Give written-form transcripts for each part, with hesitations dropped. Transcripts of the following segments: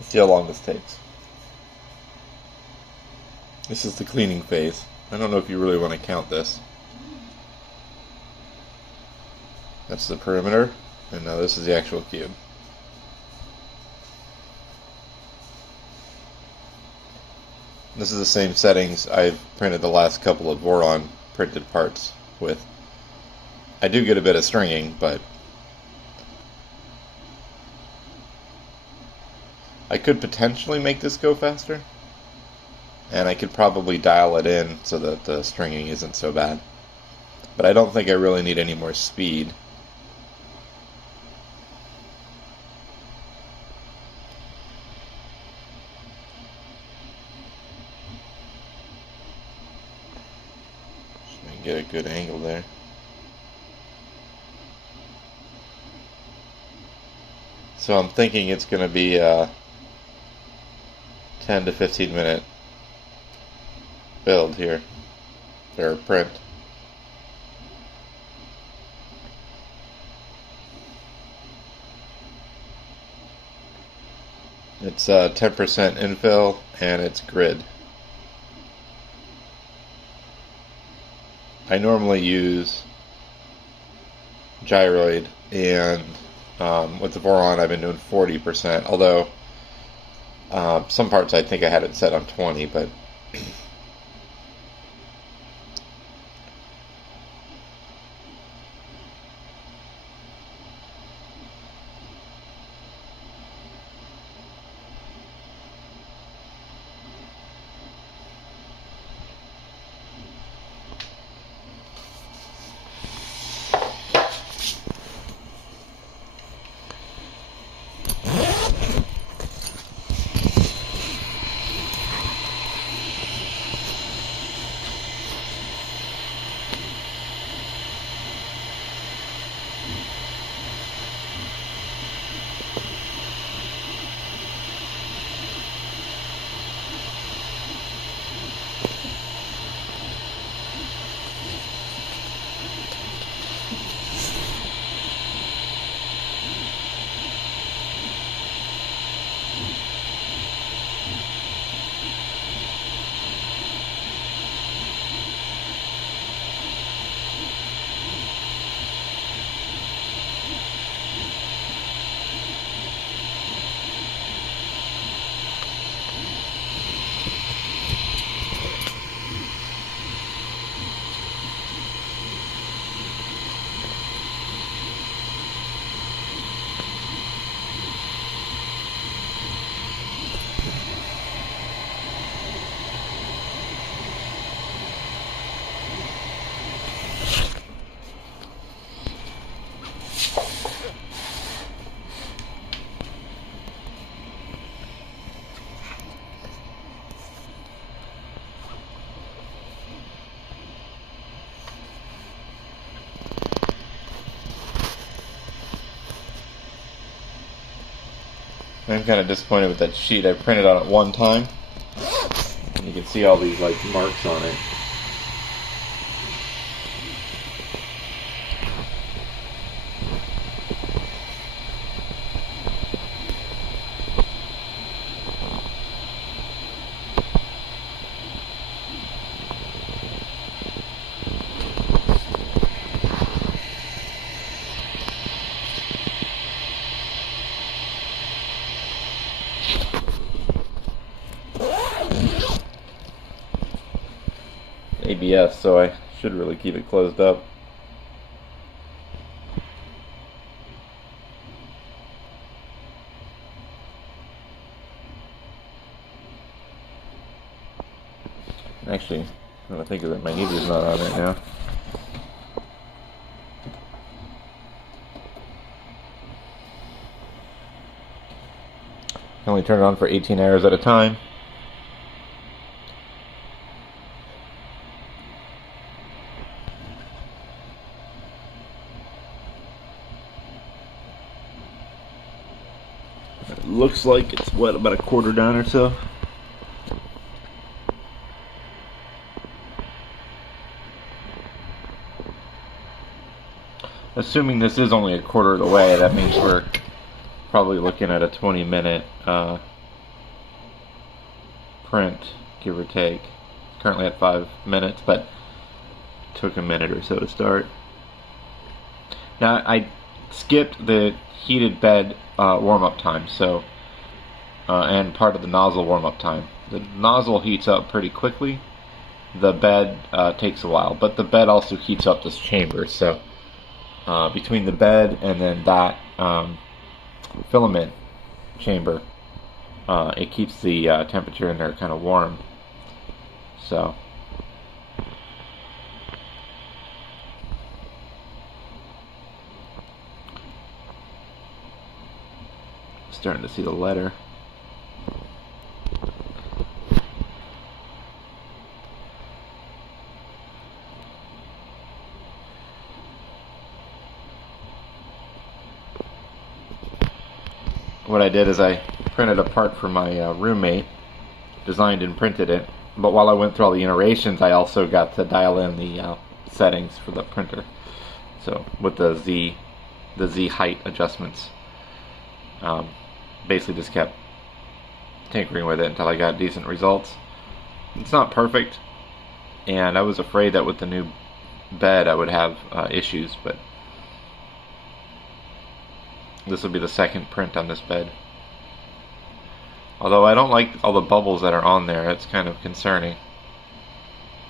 Let's see how long this takes. This is the cleaning phase. I don't know if you really want to count this. That's the perimeter, and now this is the actual cube. This is the same settings I've printed the last couple of Voron printed parts with. I do get a bit of stringing, but I could potentially make this go faster, and I could probably dial it in so that the stringing isn't so bad. But I don't think I really need any more speed. Get a good angle there. So I'm thinking it's going to be a 10 to 15 minute build here, or print. It's 10% infill and it's grid. I normally use gyroid, and with the Voron I've been doing 40%, although some parts I think I had it set on 20, but I'm kind of disappointed with that sheet. I printed on it one time, and you can see all these like marks on it. ABS, so I should really keep it closed up. Actually, I think that my needle's not on right now. I only turn it on for 18 hours at a time. It looks like it's, what, about a quarter down or so? Assuming this is only a quarter of the way, that means we're probably looking at a 20-minute print, give or take. Currently at 5 minutes, but took a minute or so to start. Now I skipped the heated bed warm-up time, so and part of the nozzle warm-up time. The nozzle heats up pretty quickly. The bed takes a while, but the bed also heats up this chamber. So between the bed and then that filament chamber, it keeps the temperature in there kind of warm. So starting to see the letter. What I did is I printed a part for my roommate, designed and printed it, but while I went through all the iterations, I also got to dial in the settings for the printer. So with the Z height adjustments, basically just kept tinkering with it until I got decent results. It's not perfect, and I was afraid that with the new bed I would have issues, but this will be the second print on this bed. Although I don't like all the bubbles that are on there, it's kind of concerning.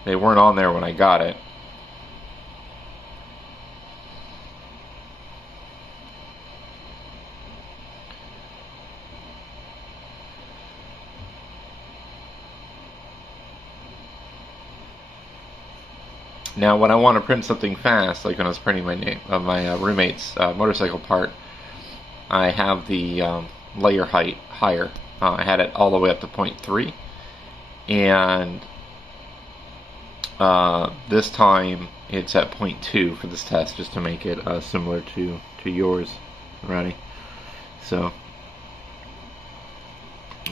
They weren't on there when I got it. Now when I want to print something fast, like when I was printing my roommate's motorcycle part, I have the layer height higher. I had it all the way up to 0.3, and this time it's at 0.2 for this test, just to make it similar to yours. Ready? So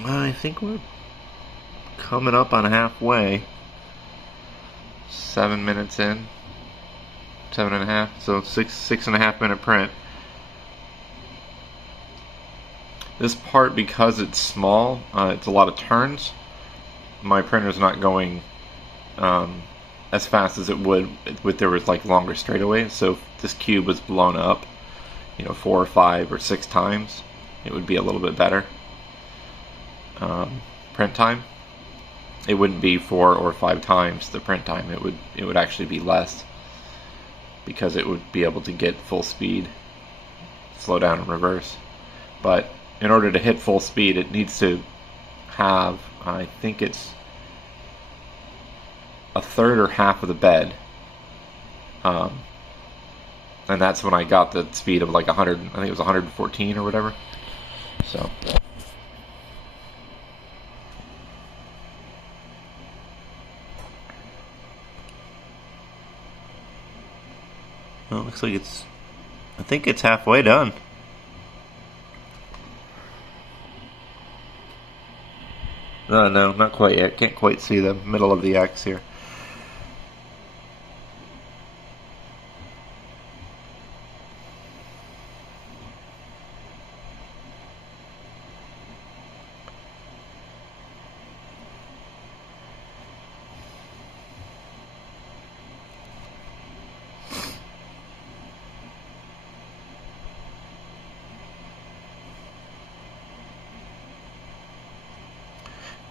I think we're coming up on halfway. 7 minutes in, 7.5, so 6.5 minute print. This part, because it's small, it's a lot of turns. My printer's not going as fast as it would if there was like longer straightaways. So if this cube was blown up, 4 or 5 or 6 times, it would be a little bit better. Print time, it wouldn't be 4 or 5 times the print time. It would actually be less, because it would be able to get full speed, slow down and reverse. But in order to hit full speed, it needs to have, I think it's a third or half of the bed, and that's when I got the speed of like 100. I think it was 114 or whatever. So well, it looks like I think it's halfway done. No, not quite yet. Can't quite see the middle of the X here.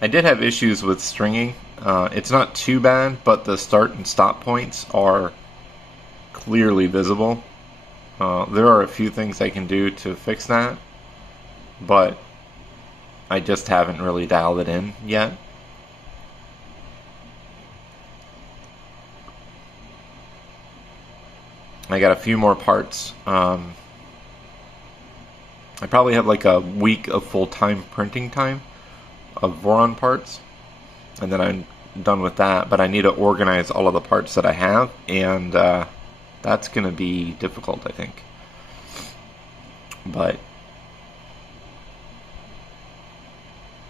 I did have issues with stringing. It's not too bad, but the start and stop points are clearly visible. There are a few things I can do to fix that, but I just haven't really dialed it in yet. I got a few more parts. I probably have like a week of full-time printing time of Voron parts, and then I'm done with that. But I need to organize all of the parts that I have, and that's going to be difficult, I think. But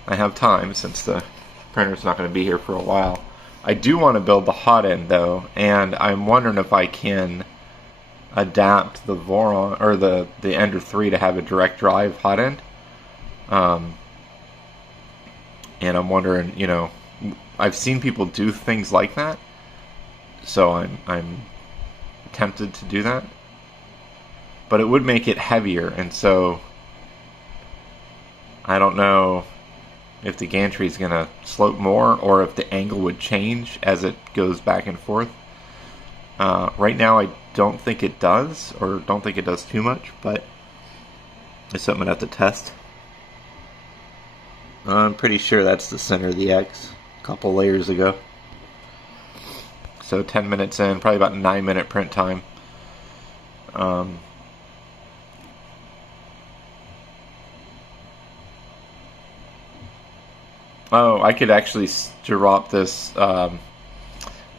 I have time, since the printer's not going to be here for a while. I do want to build the hot end though, and I'm wondering if I can adapt the Voron or the Ender 3 to have a direct drive hot end. And I'm wondering, I've seen people do things like that, so I'm tempted to do that. But it would make it heavier, and so I don't know if the gantry is going to slope more or if the angle would change as it goes back and forth. Right now, I don't think it does, or don't think it does too much, but it's something I'd have to test. I'm pretty sure that's the center of the X a couple layers ago. So 10 minutes in, probably about 9-minute print time. Oh, I could actually drop this.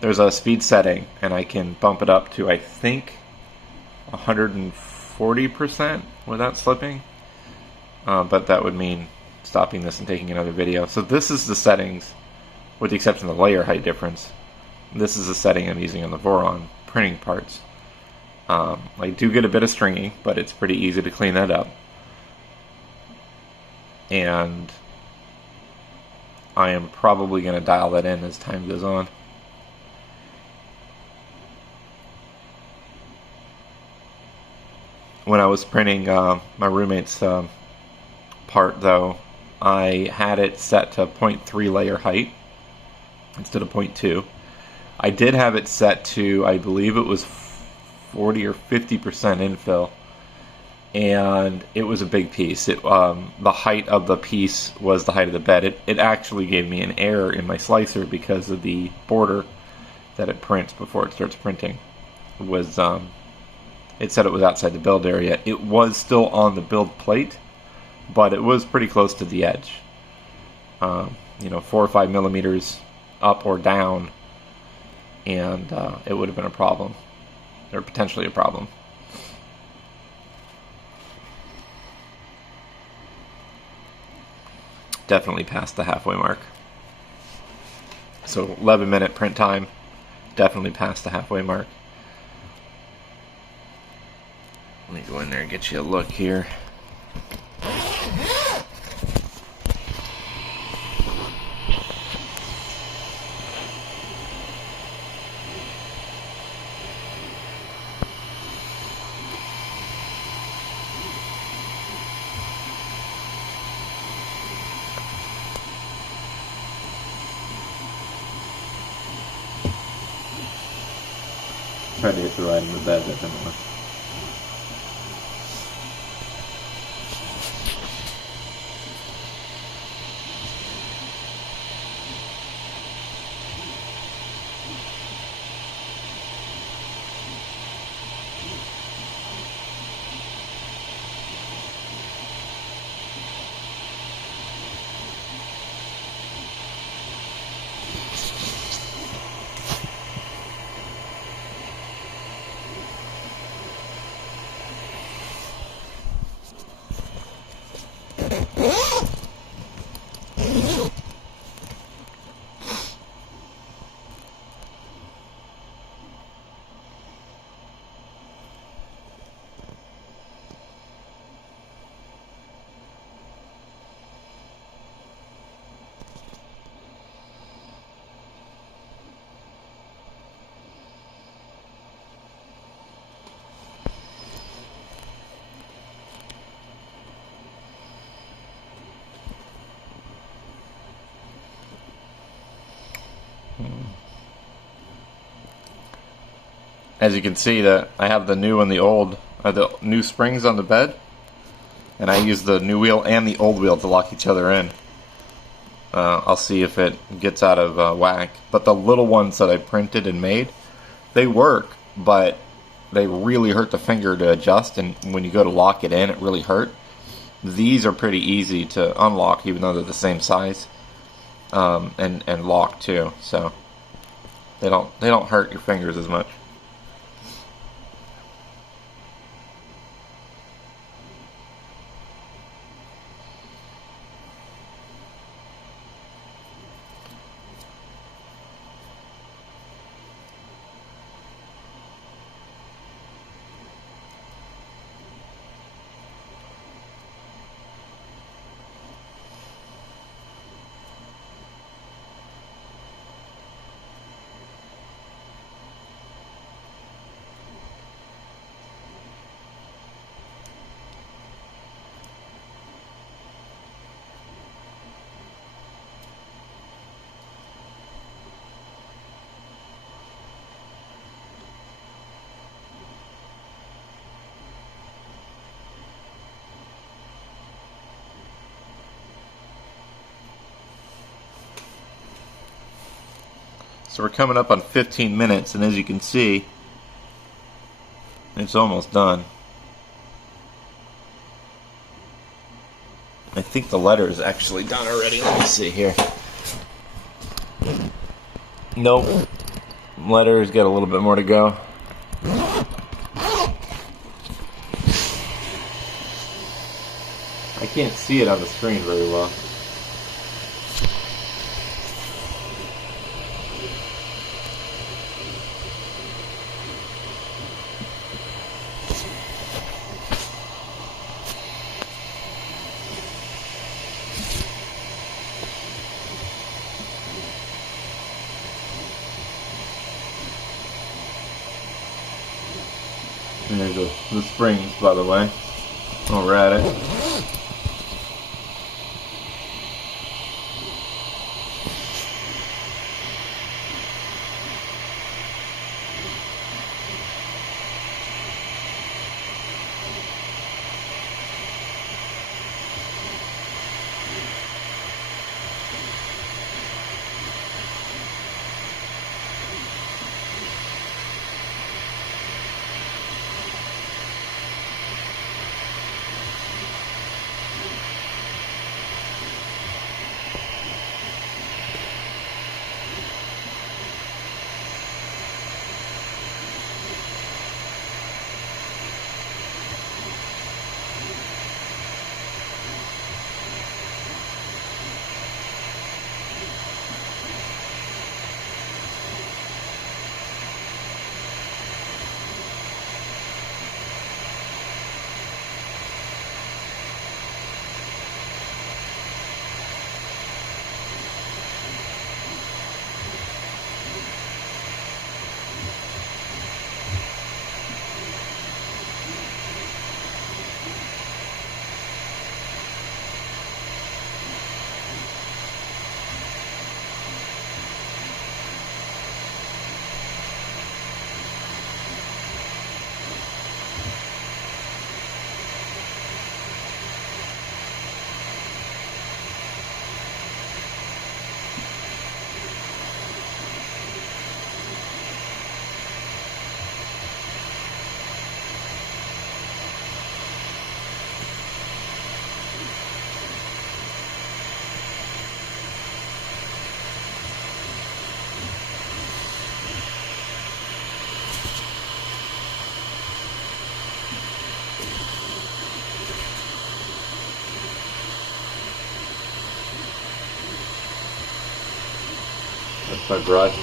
There's a speed setting, and I can bump it up to, I think, 140% without slipping. But that would mean stopping this and taking another video. So this is the settings, with the exception of the layer height difference. This is the setting I'm using on the Voron printing parts. I do get a bit of stringing, but it's pretty easy to clean that up. And I am probably going to dial that in as time goes on. When I was printing my roommate's part, though, I had it set to 0.3 layer height instead of 0.2. I did have it set to, I believe it was 40 or 50% infill, and it was a big piece. The height of the piece was the height of the bed. It actually gave me an error in my slicer because of the border that it prints before it starts printing. It said it was outside the build area. It was still on the build plate, but it was pretty close to the edge. 4 or 5 millimeters up or down, and it would have been a problem, or potentially a problem. Definitely past the halfway mark. So 11-minute print time, definitely past the halfway mark. Let me go in there and get you a look here. Tried to hit the right in the bed, that didn't work. As you can see, that I have the new and the old, the new springs on the bed, and I use the new wheel and the old wheel to lock each other in. I'll see if it gets out of whack. But the little ones that I printed and made, they work, but they really hurt the finger to adjust, and when you go to lock it in, it really hurt. These are pretty easy to unlock, even though they're the same size, and lock too. So they don't hurt your fingers as much. So we're coming up on 15 minutes, and as you can see, it's almost done. I think the letter is actually done already. Let me see here. Nope. Letter's got a little bit more to go. I can't see it on the screen very well. And there's the springs, by the way, while we're at it. That's my brush.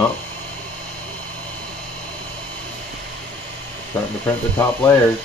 Oh. Starting to print the top layers.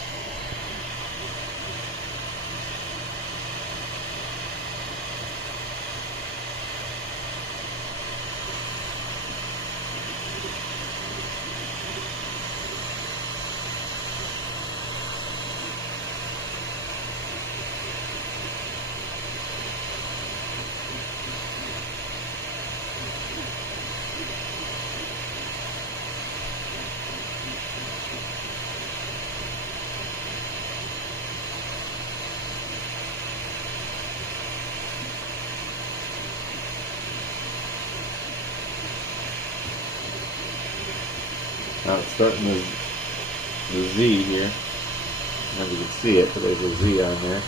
Now it's starting the Z here. I don't know if you can see it, but there's a Z on there.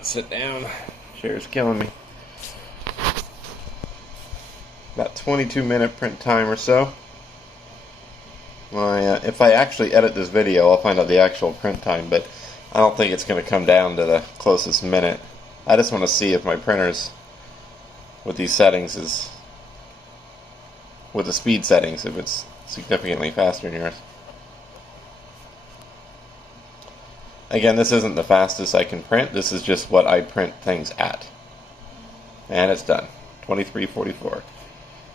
Sit down. Chair's killing me. About 22-minute print time or so. If I actually edit this video, I'll find out the actual print time, but I don't think it's going to come down to the closest minute. I just want to see if my printers with these settings is, with the speed settings, if it's significantly faster than yours. Again, this isn't the fastest I can print, this is just what I print things at. And it's done. 23:44.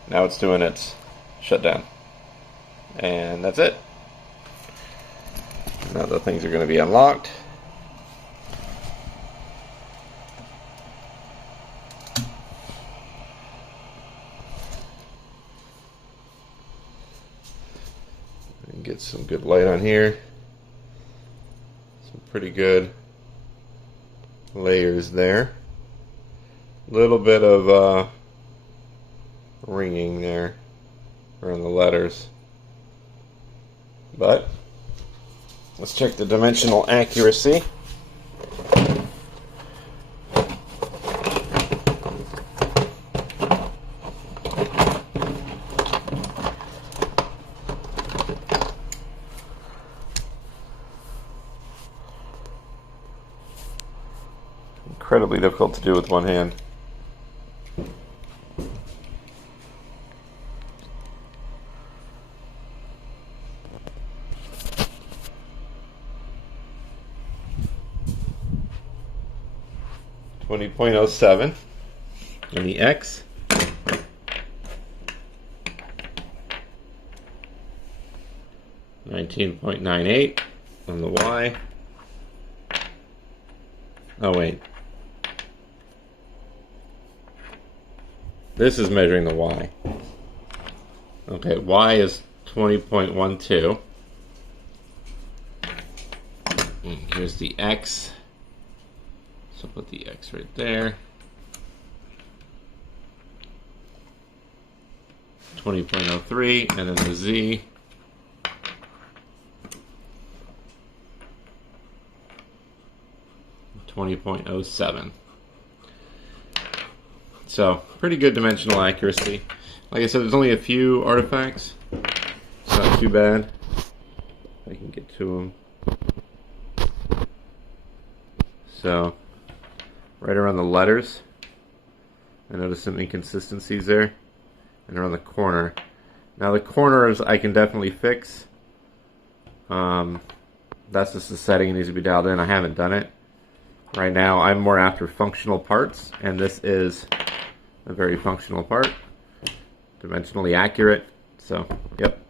Now it's doing its shutdown. And that's it. Now the things are going to be unlocked. And get some good light on here. Some pretty good layers there. A little bit of ringing there around the letters. But let's check the dimensional accuracy. Incredibly difficult to do with one hand. .07 on the X. 19.98 on the Y. Oh wait. This is measuring the Y. Okay, Y is 20.12. And here's the X. So put the X right there. 20.03, and then the Z. .07. So pretty good dimensional accuracy. Like I said, there's only a few artifacts. It's not too bad. I can get to them. So right around the letters, I noticed some inconsistencies there, and around the corner. Now the corners I can definitely fix. That's just a setting that needs to be dialed in. I haven't done it. Right now I'm more after functional parts, and this is a very functional part. Dimensionally accurate. So, yep.